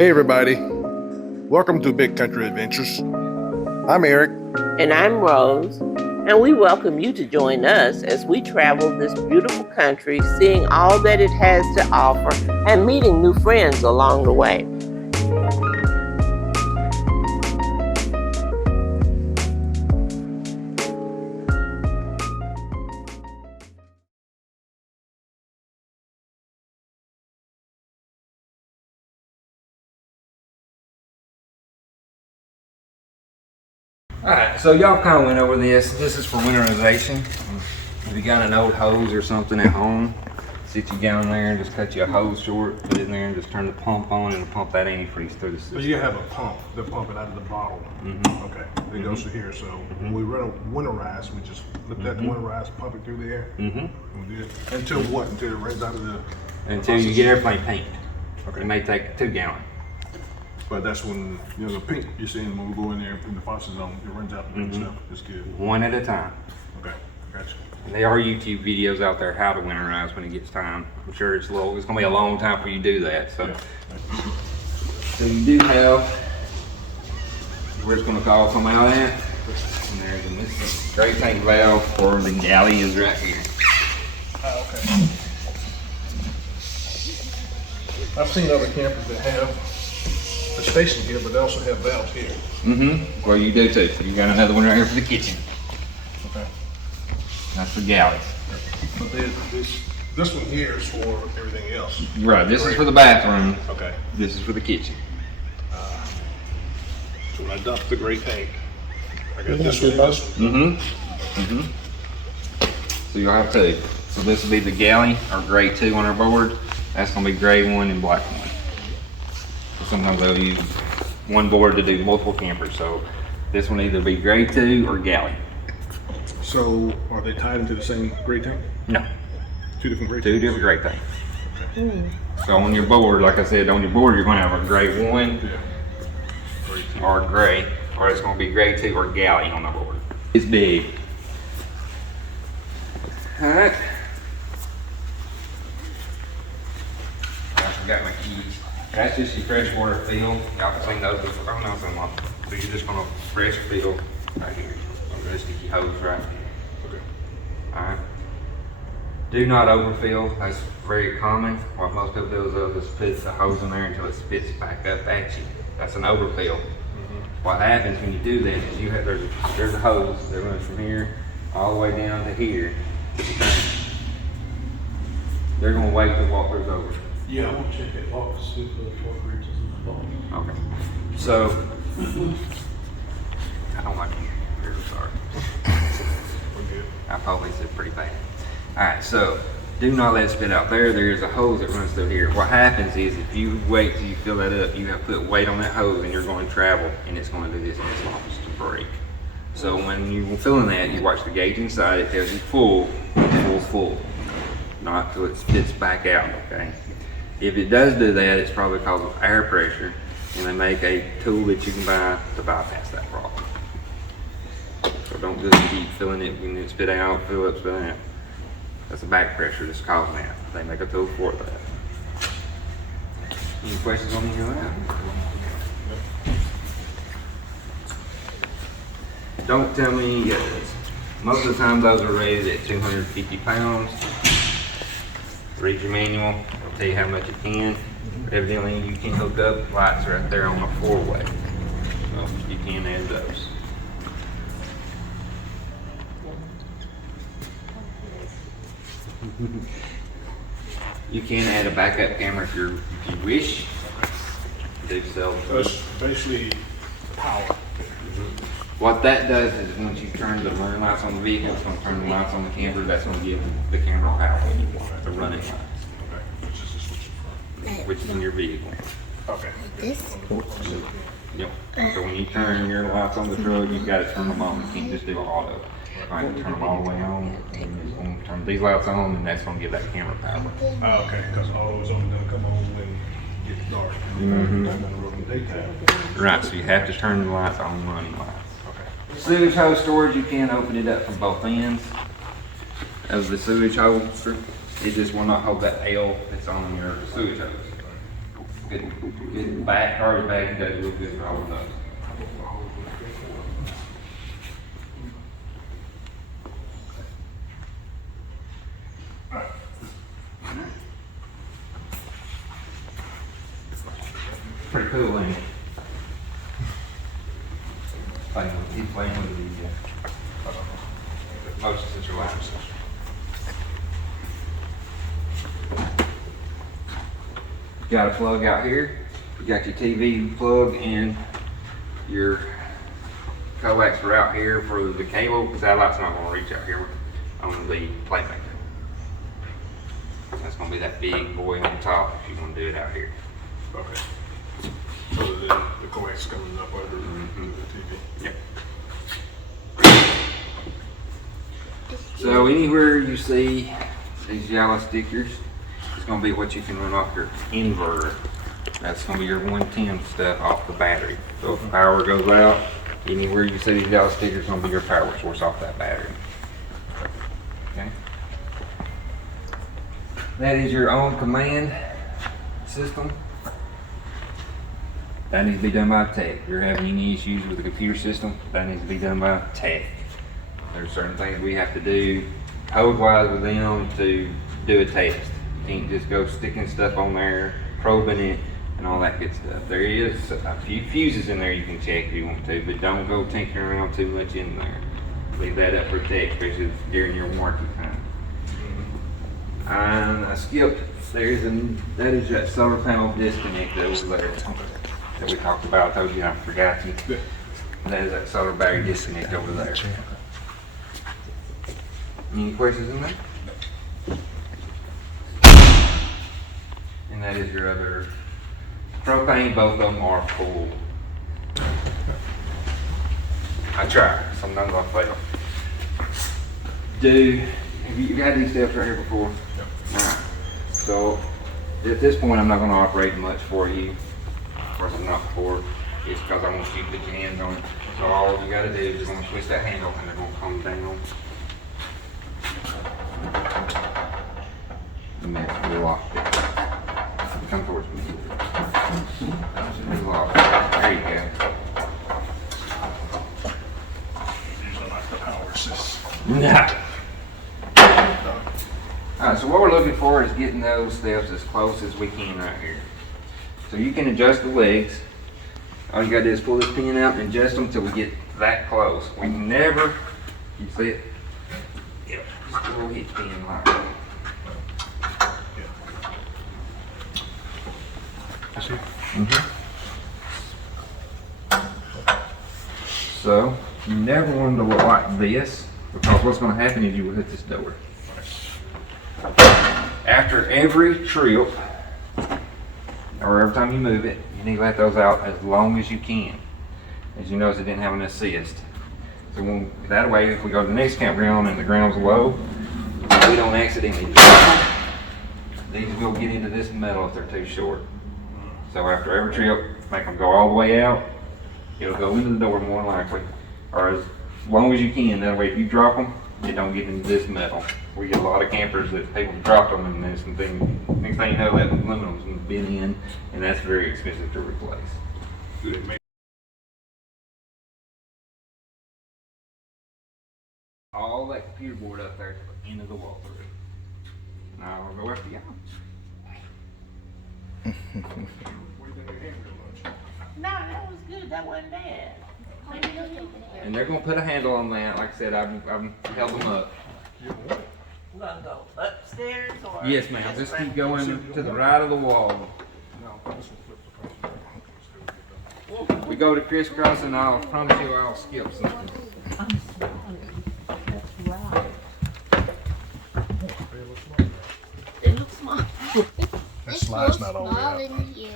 Hey everybody, welcome to Big Country Adventures. I'm Eric. And I'm Rose, and we welcome you to join us as we travel this beautiful country, seeing all that it has to offer and meeting new friends along the way. Alright, so y'all kind of went over this. This is for winterization. If you got an old hose or something at home, sit you down there and just cut you a hose short, put it in there and just turn the pump on and pump that antifreeze through the So system. you have a pump that pump it out of the bottle. Okay, it goes through here. So when we run a winterize, we just lift that winterize, pump it through the air. We do it until what? Until it runs out of the. Until you get everything paint. Okay. It may take 2 gallons. But that's when the pink you're seeing when we go in there and put the faucets on, it runs out and stuff. It's good. One at a time. Okay, gotcha. And there are YouTube videos out there how to winterize when it gets time. I'm sure it's going to be a long time for you to do that. So, so you do have where it's going to call come out at. And there's a missing great tank valve for the galley is right here. Okay. I've seen other campers that have a station here, but they also have valves here. Well, you do too. You got another one right here for the kitchen. Okay. That's the galley. But this one here is for everything else. Right. This is for the bathroom. Okay. This is for the kitchen. So when I dump the gray tank, I got this one and this one. So you'll have 2. So this will be the galley or gray 2 on our board. That's going to be gray 1 and black 1. So sometimes they'll use one board to do multiple campers. So this one will either be gray 2 or galley. So are they tied into the same gray tank? No, 2 different gray 2 tanks? different gray tanks. So on your board, like I said, on your board you're going to have a gray 1 Yeah. or gray, or it's going to be gray 2 or galley on the board. It's big. Alright. I forgot my keys. That's just your freshwater fill. Y'all can seen those before. Oh no, it's unlocked. So you're just gonna fresh fill right here. Okay. Just stick your hose right here. Okay. Alright. Do not overfill. That's very common. What most people do is they'll just put the hose in there until it spits back up at you. That's an overfill. What happens when you do that is you have there's a hose that runs from here all the way down to here. They're gonna wait till water's over. Yeah, I want to check that box, see if the torque reaches in the box. Okay. So I don't like it. Really sorry. We're good. I probably said pretty bad. Alright, so do not let it spit out there. There is a hose that runs through here. What happens is if you wait till you fill that up, you have to put weight on that hose and you're going to travel and it's going to do this and it's going to break. So when you're filling that, you watch the gauge inside, it tells you full, full. Not till it spits back out, okay? If it does do that, it's probably because of air pressure, and they make a tool that you can buy to bypass that problem. So don't just keep filling it when it spit out, fill up, spit out. That's the back pressure that's causing that. They make a tool for that. Any questions on any of that? Don't tell me most of the time those are rated at 250 pounds. Read your manual, it'll tell you how much it can. Evidently you can hook up lights right there on the 4-way. So you can add those. You can add a backup camera if you wish. They sell. So it's basically power. What that does is once you turn the running lights on the vehicle, it's going to turn the lights on the camper. That's going to give the camera power to run it, Okay. Which is this one. which is in your vehicle. Okay. Yep. So when you turn your lights on the truck, you've got to turn them on. You can't just do auto. Right, turn them all the way on. And it's going to turn these lights on, and that's going to give that camera power. Oh, okay. Because all is only gonna come on when it gets dark. Not gonna run in the daytime. Right. So you have to turn the lights on running lights. Okay. Sewage hose storage, you can open it up from both ends of the sewage hose. It just will not hold that L that's on your sewage hose. Good back, car's back, does real good for all of those. Pretty cool, ain't it? He's playing with the motion sensor lights. Got a plug out here. You got your TV plug and your coax for out here for the cable, because that light's not going to reach out here on the playmaker. That's going to be that big boy on top if you want to do it out here. Okay. So the coax coming up over the TV. Yep. So anywhere you see these yellow stickers, it's going to be what you can run off your inverter. That's going to be your 110 stuff off the battery. So if power goes out, anywhere you see these yellow stickers, it's going to be your power source off that battery. Okay. That is your own command system. That needs to be done by tech. If you're having any issues with the computer system, that needs to be done by tech. There's certain things we have to do code-wise with them to do a test. You can't just go sticking stuff on there, probing it, and all that good stuff. There is a few fuses in there you can check if you want to, but don't go tinkering around too much in there. Leave that up for tech, especially during your warranty time. And I skipped. That is that solar panel disconnect over there that we talked about. I told you I forgot you. That is that solar battery disconnect over there. Any questions in that? And that is your other propane. Both of them are full. I try. Sometimes I fail. Have you had these steps right here before? Yep. Alright. So at this point, I'm not going to operate much for you. Of course, I'm not before. It's because I want you to put your hands on it. So all you got to do is just going to twist that handle and they're going to come down. And then you lock it. Come towards me. Lock it. There you go. Usually like the power system. Nah. Alright, so what we're looking for is getting those steps as close as we can right here. So you can adjust the legs. All you gotta do is pull this pin out and adjust them until we get that close. We never, you see it? Yep, just a little hitch pin like that. You see? So you never want them to look like this, because what's going to happen is you will hit this door. After every trip, or every time you move it, you need to let those out as long as you can. As you notice, it didn't have an assist. So that way, if we go to the next campground and the ground's low, we don't accidentally drop. These will get into this metal if they're too short. So after every trip, make them go all the way out. It'll go into the door more likely, or as long as you can. That way, if you drop them, you don't get into this metal. We get a lot of campers that people drop them, and then next thing you know, that aluminum's been in, and that's very expensive to replace. All that computer board up there to the end of the wall through. Now I'll go after y'all. No, that was good. That wasn't bad. And they're gonna put a handle on that. Like I said, I've held them up. We're gonna go upstairs or? Yes, ma'am. Just keep going to the right of the wall. We go to crisscross, and I'll promise you I'll skip something. It looks small. That slide's not all the way out. in here.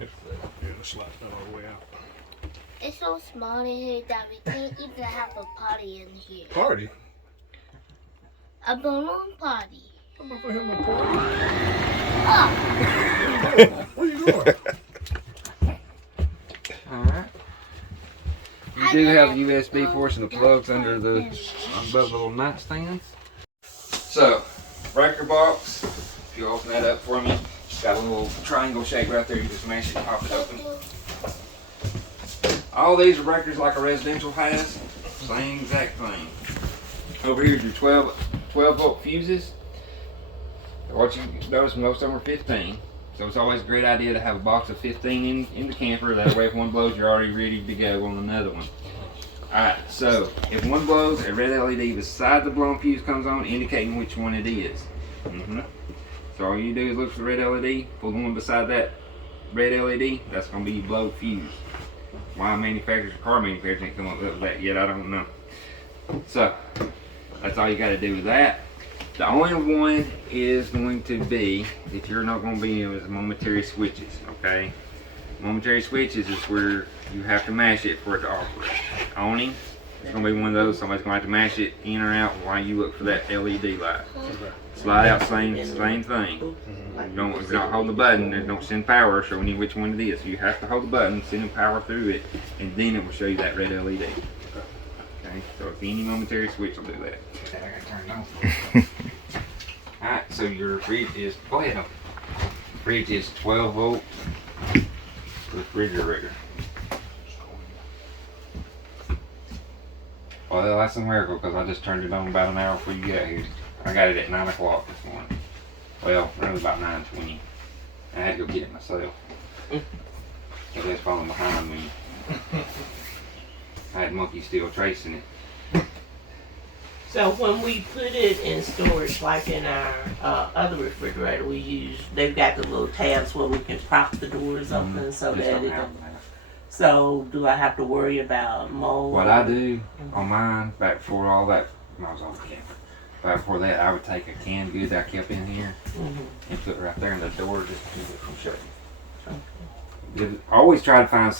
Yeah, the slide's not all the way out. It's so small in here that we can't even have a party in here. Party? A balloon party. I'm not gonna have no party. Oh, What are you doing? Alright. You do have a USB portion of plugs under above the little nightstands. So, breaker box If you open that up for me, it's got a little triangle shape right there. You just mash it and pop it open. All these are breakers like a residential has. Same exact thing. Over here is your 12 volt fuses. What you notice, most of them are 15. So it's always a great idea to have a box of 15 in the camper. That way if one blows, you're already ready to go on another one. Alright, so if one blows, a red LED beside the blown fuse comes on, indicating which one it is. So all you do is look for the red LED, pull the one beside that red LED, that's going to be your blow fuse. Why manufacturers, car manufacturers ain't come up with that yet, I don't know. So, that's all you got to do with that. The only one is going to be, if you're not going to be in, is momentary switches, okay? Momentary switches is where you have to mash it for it to operate. Owning, it's going to be one of those, somebody's going to have to mash it in or out while you look for that LED light. Slide out, same thing. If you're not holding the button, it don't send power showing you which one it is. So you have to hold the button, send power through it, and then it will show you that red LED. Okay, so if any momentary switch will do that. Okay, I gotta turn it on. Alright, so your fridge is, go ahead, open. Fridge is 12 volt refrigerator. Well, that's a miracle because I just turned it on about an hour before you got here. I got it at 9 o'clock this morning. Well, really about 9:20. I had to go get it myself. Because it's falling behind me. I had monkeys still tracing it. So when we put it in storage, like in our other refrigerator we use, they've got the little tabs where we can prop the doors open so Just that don't it have don't. that. So do I have to worry about mold? What I do on mine, back before all that, when I was on the camper, back before that, I would take a canned good that I kept in here and put it right there in the door just to keep it from shutting. I always try to find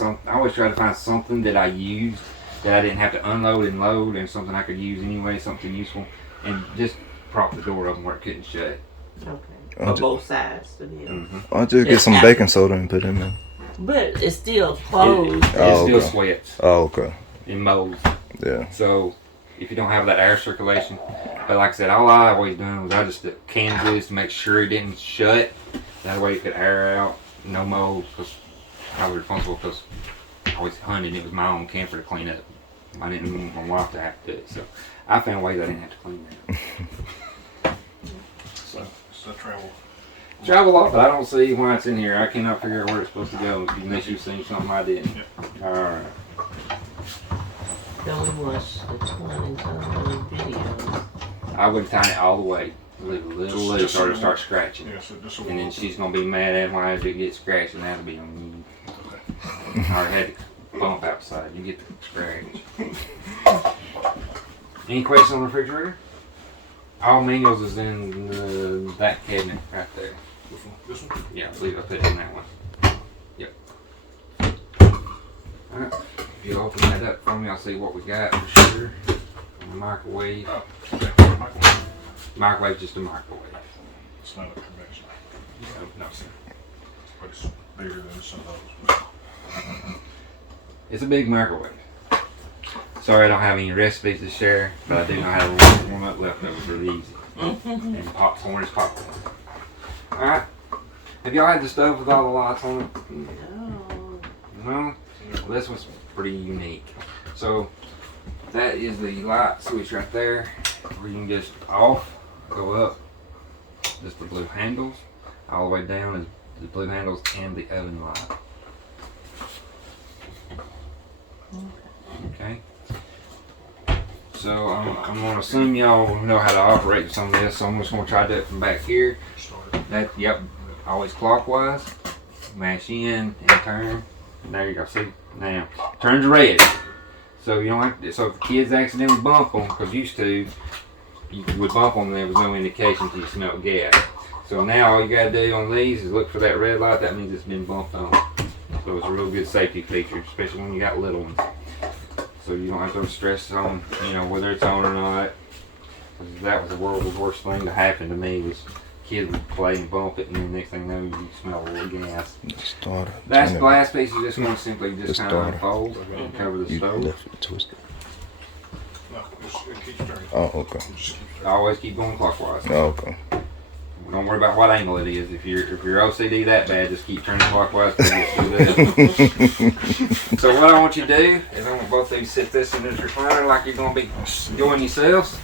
something that I used that I didn't have to unload and load, and something I could use anyway, something useful, and just prop the door open where it couldn't shut. Okay. On both sides to be able. I'll just get some baking soda and put it in there. But it's still closed. It still okay. sweats. Oh, okay. It molds. Yeah. So if you don't have that air circulation, but like I said, all I always done was I just canned this to make sure it didn't shut. That way it could air out, no mold, because I was responsible because I was hunting. It was my own camper to clean up. I didn't want my wife to have to do it, so I found ways I didn't have to clean it up. So travel. Travel a lot, but I don't see why it's in here. I cannot figure out where it's supposed to go unless you've seen something I didn't. Alright. Then we watch the 20 videos. I would tie it all the way. Leave a little loose or it'll start scratching. Yeah, so just a And then she's gonna be mad at why it gets scratched, and that'll be on you. I already had the bump outside. You get the scratch. Any questions on the refrigerator? All manuals is in that cabinet right there. This one? Yeah, I believe I put it in that one. Yep. Alright. If you open that up for me, I'll see what we got for sure. And the microwave. Oh, okay. Microwave, just a microwave. It's not a convection, No, sir. but it's bigger than some of those. It's a big microwave. Sorry I don't have any recipes to share, but I do know how to warm up leftovers really easy. And popcorn is popcorn. Alright. Have y'all had the stove with all the lights on it? No. No? Well, this one's pretty unique. So, that is the light switch right there, where you can just off, go up, just the blue handles, all the way down is the blue handles and the oven light. Okay. So I'm gonna assume y'all know how to operate some of this, so I'm just gonna try to do it from back here. That, yep, always clockwise. Mash in and turn. There you go. See, now turns red. So you don't have to, so if the kids accidentally bump them, because used to, you would bump them and there was no indication until you smelled gas. So now all you gotta do on these is look for that red light. That means it's been bumped on. So it's a real good safety feature, especially when you got little ones. So you don't have to stress on, whether it's on or not. That was the world's worst thing to happen to me was kids would play and bump it, and then next thing you know, you smell a little gas. That glass piece is just going to simply just kind of unfold and cover the stove. Twist it. No, it keeps turning. Oh, okay. It just keeps turning. I always keep going clockwise. Oh, okay. When Don't worry about what angle it is. If you're OCD that bad, just keep turning clockwise. Till you get through that. So what I want you to do is I want both of you sit this in this recliner like you're gonna be enjoying yourselves.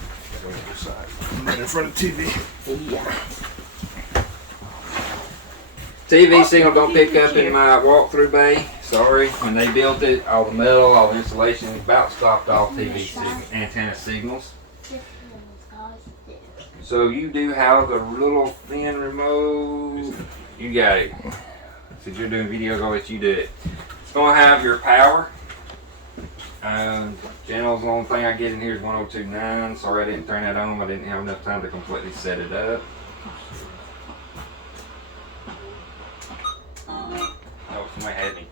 Right in front of the TV. Yeah. TV signal don't pick up in my walk-through bay. Sorry. When they built it, all the metal, all the insulation about stopped all TV antenna signals. So you do have the little thin remote. You got it. Since you're doing videos, I'll let you do it. It's gonna have your power. Channel's the only thing I get in here is 102.9. Sorry I didn't turn that on. I didn't have enough time to completely set it up. Oh, somebody had me.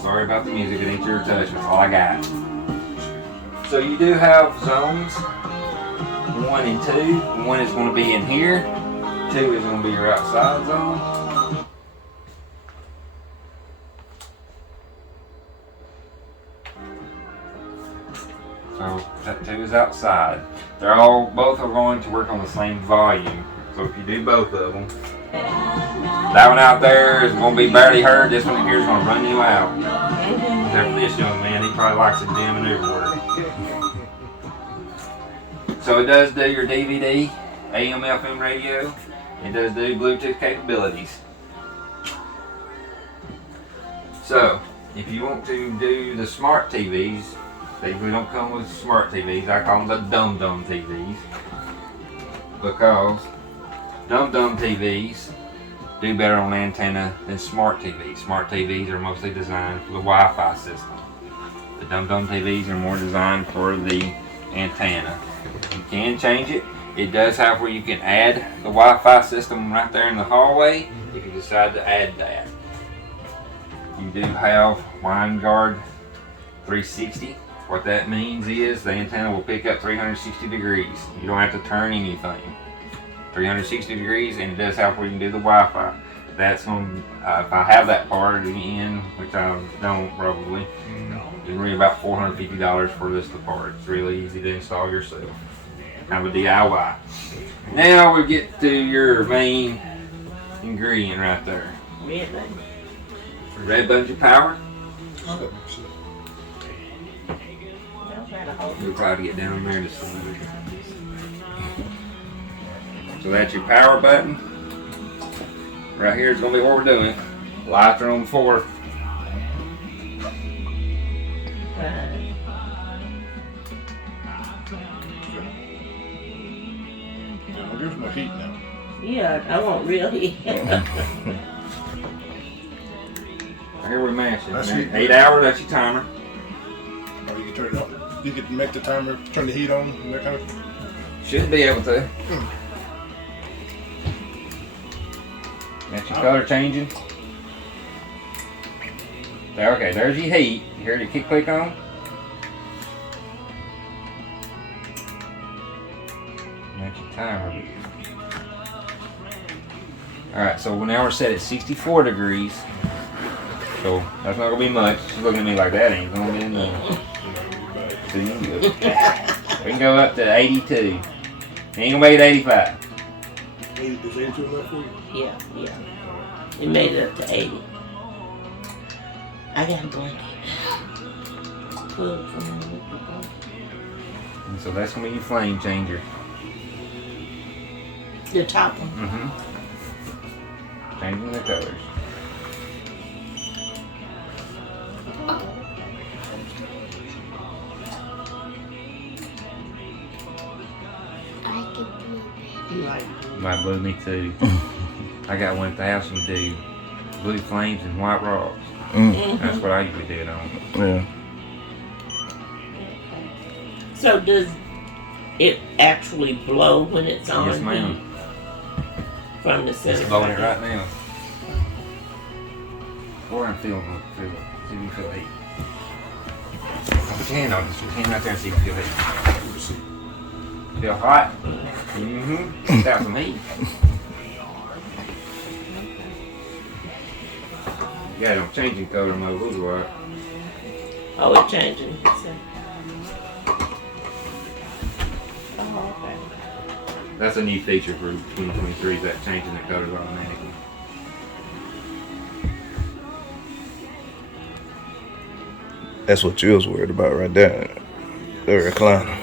Sorry about the music. It ain't your touch. That's all I got. So you do have zones 1 and 2. 1 is going to be in here. 2 is going to be your outside zone. So that 2 is outside. Both are going to work on the same volume. So if you do both of them, that one out there is going to be barely heard. This one here is going to run you out. Except for this young man, he probably likes it jamming everywhere. So it does do your DVD, AM, FM radio. It does do Bluetooth capabilities. So if you want to do the smart TVs, they usually don't come with smart TVs. I call them the dum-dum TVs because dum-dum TVs do better on antenna than smart TVs. Smart TVs are mostly designed for the Wi-Fi system. The dum-dum TVs are more designed for the antenna. You can change it. It does have where you can add the Wi-Fi system right there in the hallway if you decide to add that. You do have WineGuard 360. What that means is the antenna will pick up 360 degrees. You don't have to turn anything. 360 degrees, and it does have where you can do the Wi-Fi. That's going if I have that part in, which I don't probably, it's really about $450 for this part. It's really easy to install yourself. Kind of a DIY. Now we get to your main ingredient right there. Red button. Red button's your power. We'll try to get down there to see. So that's your power button. Right here is going to be what we're doing. Lights are on 4. There's no heat now. Yeah, I want real heat. Right here we're matching. That's Man, heat. 8 hours, that's your timer. Or you can turn it on. You can make the timer, turn the heat on, and that kind of. Should be able to. That's your color changing. There, okay, there's your heat. You hear the kick click on? That's your timer. Alright, so now we're set at 64 degrees. So that's not gonna be much. She's looking at me like that ain't gonna be enough. So you can go. We can go up to 82. Ain't gonna make it 85. Is 82 enough for you? Yeah. It made it up to 80. I got a blanket. Plug from the And so that's gonna be your flame changer. The top one. Mm-hmm. Changing the colors. I can do it. My blue, me too. I got 1,000 do blue flames and white rocks. That's what I usually do it on. Yeah. So does it actually blow when it's on? Yes, ma'am. From the center. It's blowing it right now. Go around and feel it. See if you feel heat. Put your hand on it. Put your hand right there and see if you feel heat. Feel hot? Mm-hmm. Got some heat. Yeah, don't change your color mode. We'll do it. Oh, it's changing. Oh, okay. That's a new feature for 2023, is that changing the colors automatically. That's what you was worried about right there. The recliner.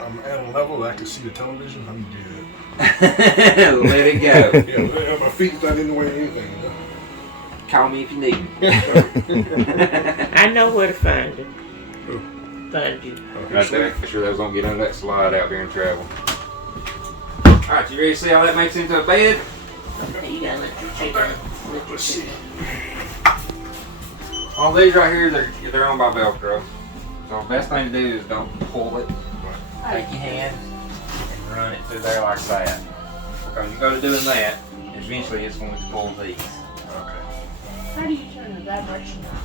I'm at a level that I can see the television. I'm good. Let it go. Yeah, my feet's not in the way of anything. You know? Call me if you need me. I know where to find it. Find you. Right there. Make sure those don't get under that slide out there in travel. Alright, you ready to see how that makes into a bed? Okay, you gotta let your chicken. Let's see. All these right here, they're owned by Velcro. So the best thing to do is don't pull it. Take your hand and run it through there like that. Because you go to doing that, eventually it's going to pull these. Okay. How do you turn the vibration on?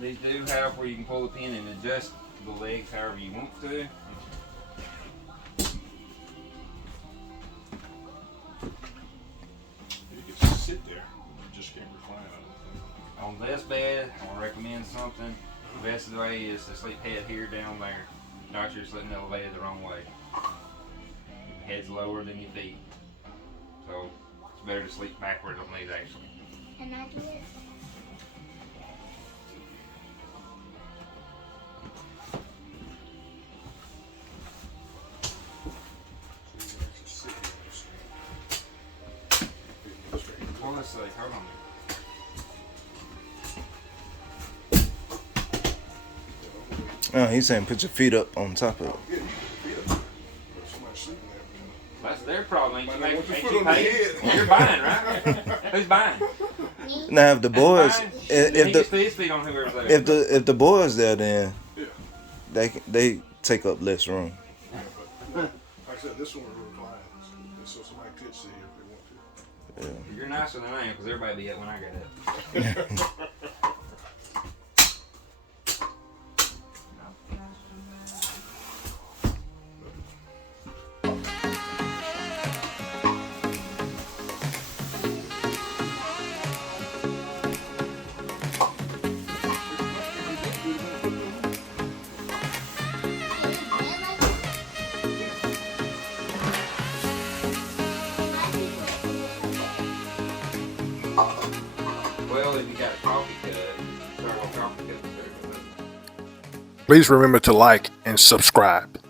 These do have where you can pull the pin and adjust the legs however you want to. You can sit there. You just can't recline on On this bed, I want to recommend something. The best way is to sleep head here, down there. Not you're sitting elevated the wrong way. Your head's lower than your feet. So it's better to sleep backwards on these actually. Can I do it? Well, let's see. Hold on. Oh, he's saying put your feet up on top of it. Yeah, you can feel it. There's somebody sleeping there. That's their problem. Ain't you, Might not ain't want your you foot on paid? their head. You're buying, right? Who's buying? Me? Now, if the boys, Buying? if He just the put his feet on whoever's there. if the boys there, then Yeah. they take up less room. Like I said, this one reclines. So somebody could see if they want to. You're nicer than I am because everybody be up when I get up. Well, if you got a coffee cup, start on coffee cup. Please remember to like and subscribe.